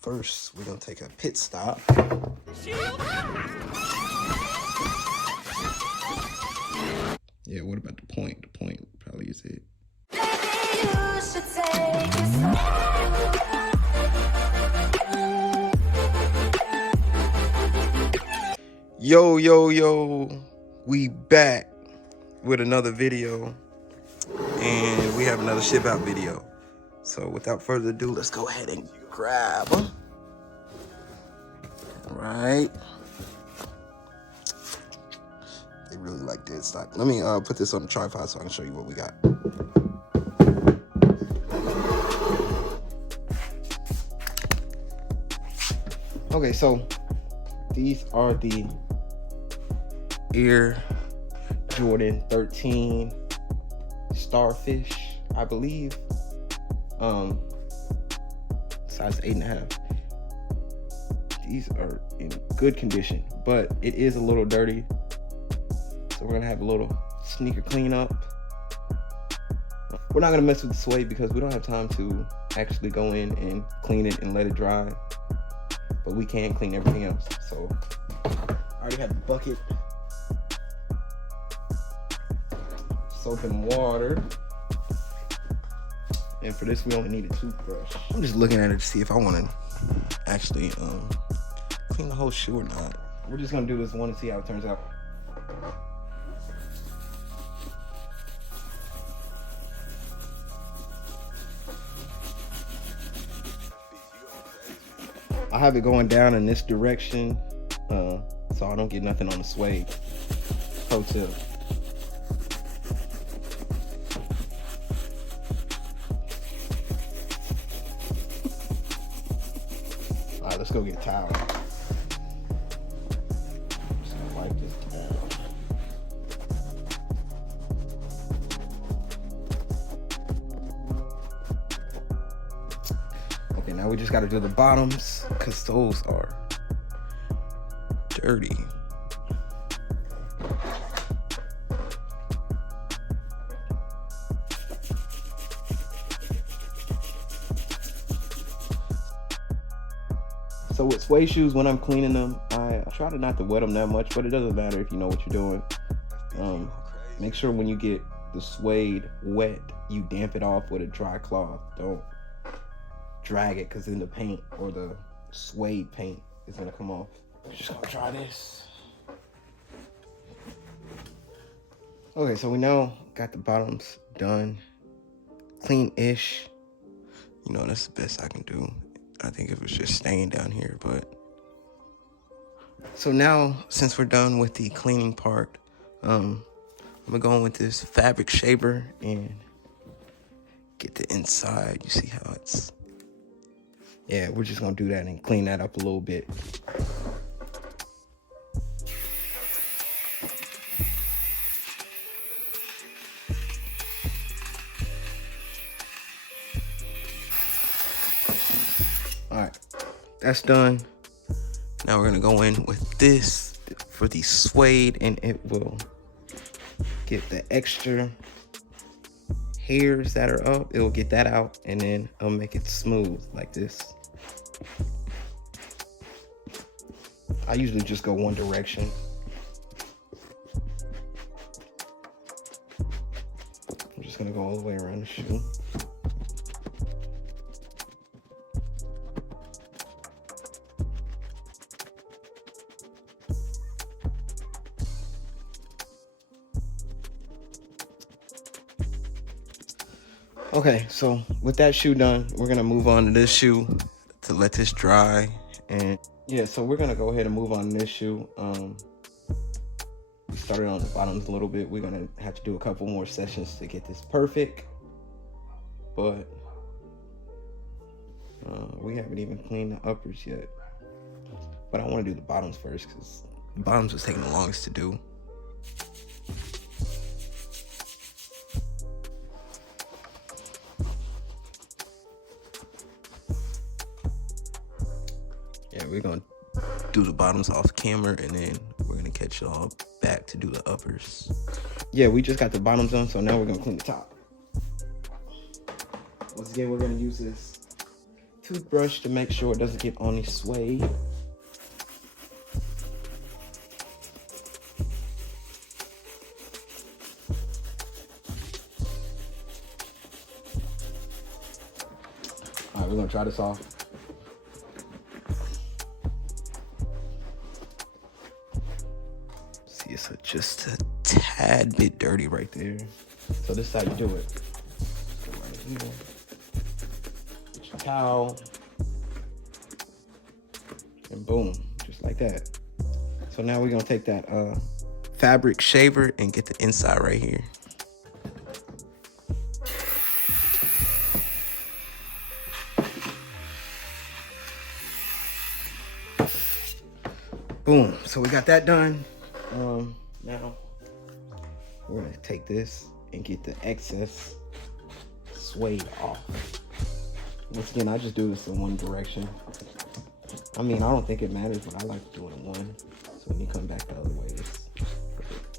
first, we're gonna take a pit stop. Yeah, what about the point? The point probably is it. Yo, we back with another video, and we have another ship out video. So without further ado, let's go ahead and grab them. All right. They really like dead stock. Let me put this on the tripod so I can show you what we got. Okay, so these are the Air Jordan 13 Starfish, I believe. Size 8.5. These are in good condition, but it is a little dirty. So we're gonna have a little sneaker cleanup. We're not gonna mess with the suede because we don't have time to actually go in and clean it and let it dry. But we can clean everything else. So I already have the bucket, soap and water. And for this, we only need a toothbrush. I'm just looking at it to see if I want to actually clean the whole shoe or not. We're just gonna do this one and see how it turns out. I have it going down in this direction, so I don't get nothing on the suede. Pro tip. All right, let's go get a towel. Just gonna wipe this down. Okay, now we just got to do the bottoms because those are dirty. So with suede shoes, when I'm cleaning them, I try to not to wet them that much, but it doesn't matter if you know what you're doing. Make sure when you get the suede wet, you damp it off with a dry cloth. Don't drag it because then the paint or the suede paint is gonna come off. I'm just gonna try this. Okay, so we now got the bottoms done, clean-ish. You know, that's the best I can do. I think it was just staying down here, but. So now, since we're done with the cleaning part, I'm gonna go in with this fabric shaver and get the inside. You see how it's. Yeah, we're just gonna do that and clean that up a little bit. All right, that's done. Now we're gonna go in with this for the suede, and it will get the extra hairs that are up. It'll get that out, and then I'll make it smooth like this. I usually just go one direction. I'm just gonna go all the way around the shoe. Okay, so with that shoe done, we're gonna move on to this shoe to let this dry. And yeah, so we're gonna go ahead and move on to this shoe. We started on the bottoms a little bit. We're gonna have to do a couple more sessions to get this perfect, but we haven't even cleaned the uppers yet. But I want to do the bottoms first because the bottoms was taking the longest to do. Yeah, we're gonna do the bottoms off camera, and then we're gonna catch y'all back to do the uppers. Yeah, we just got the bottoms on, so now we're gonna clean the top. Once again, we're gonna use this toothbrush to make sure it doesn't get on the suede. All right, we're gonna try this off. See, it's just a tad bit dirty right there. So this is how you do it. Go right here. Get your towel. And boom, just like that. So now we're gonna take that fabric shaver and get the inside right here. Boom, so we got that done. Now we're gonna take this and get the excess suede off. Once again, I just do this in one direction. I mean, I don't think it matters, but I like to do it in one. So when you come back the other way, it's perfect.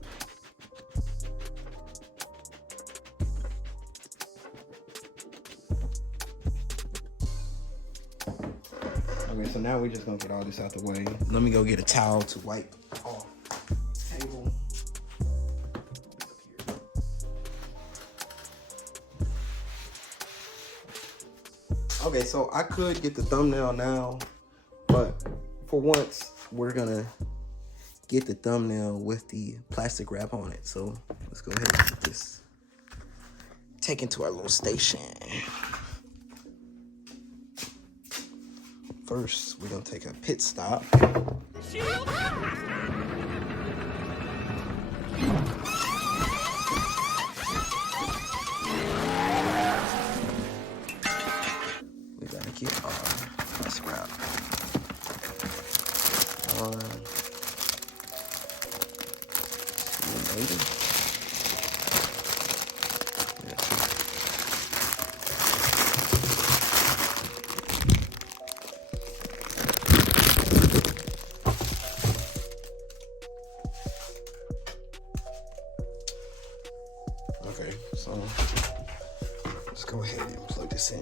Okay, so now we're just gonna get all this out the way. Let me go get a towel to wipe off the table. Okay, so I could get the thumbnail now, but for once, we're gonna get the thumbnail with the plastic wrap on it. So let's go ahead and get this taken to our little station. First, we're gonna take a pit stop. We gotta get our plastic wrap on. Maybe. Okay, so let's go ahead and plug this in.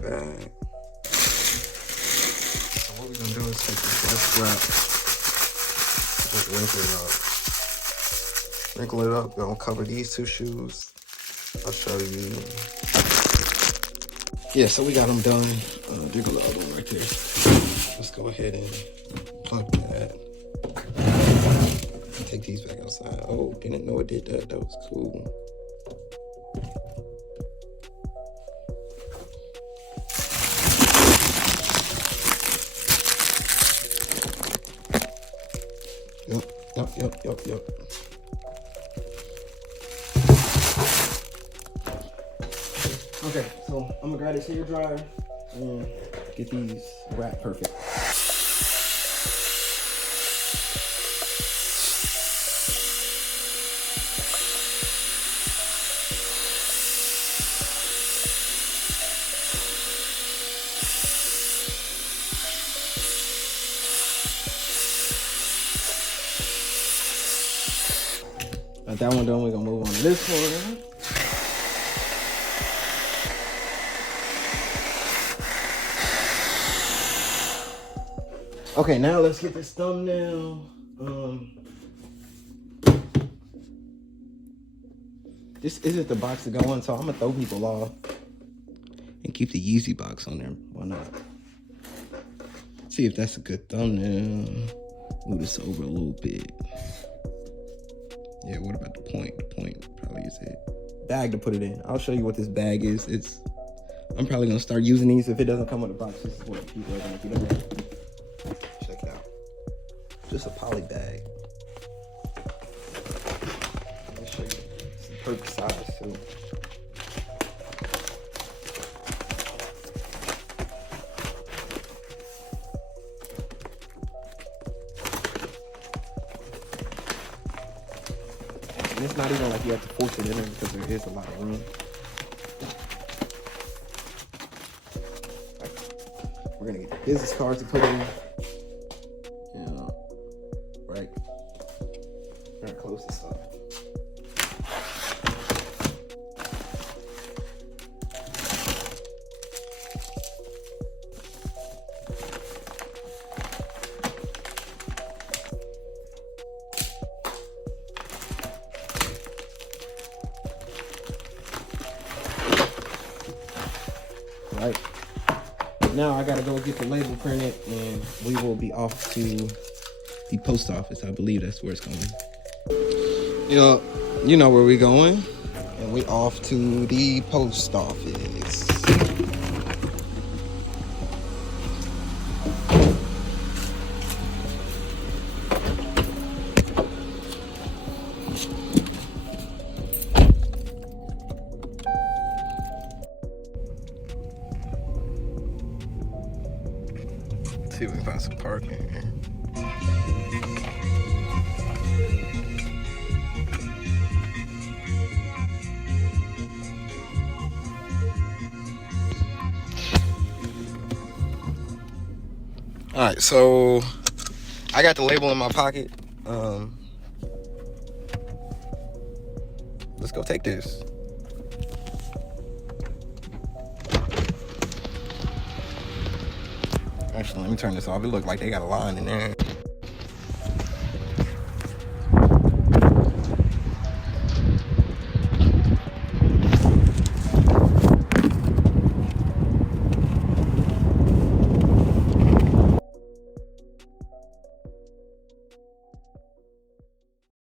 Back. So what we're gonna do is take this plastic wrap, just wrinkle it up. Gonna cover these two shoes. I'll show you. Yeah, so we got them done. Jiggle the other one right there. Let's go ahead and plug that. Take these back outside. Oh, didn't know it did that. That was cool. Yep. Okay, so I'm gonna grab this hair dryer and get these wrapped perfect. Got that one done, we're gonna move on to this one. Okay, now let's get this thumbnail. This isn't the box to go on, so I'm gonna throw people off and keep the Yeezy box on there. Why not? See if that's a good thumbnail. Move this over a little bit. Yeah, what about the point? The point probably is it. Bag to put it in. I'll show you what this bag is. I'm probably gonna start using these if it doesn't come with a box. This is what people are gonna get. Check it out. Just a poly bag. Let me show you. It's the perfect size too. And it's not even like you have to force it in there because there is a lot of room. We're gonna get the business cards to put in. Yeah, right. We're gonna close this up. right? Now I gotta go get the label printed, and we will be off to the post office. I believe that's where it's going. Yo, you know where we going, and we off to the post office. See if we can find some parking here. All right, so I got the label in my pocket. Let's go take this. Actually, let me turn this off. It looked like they got a line in there.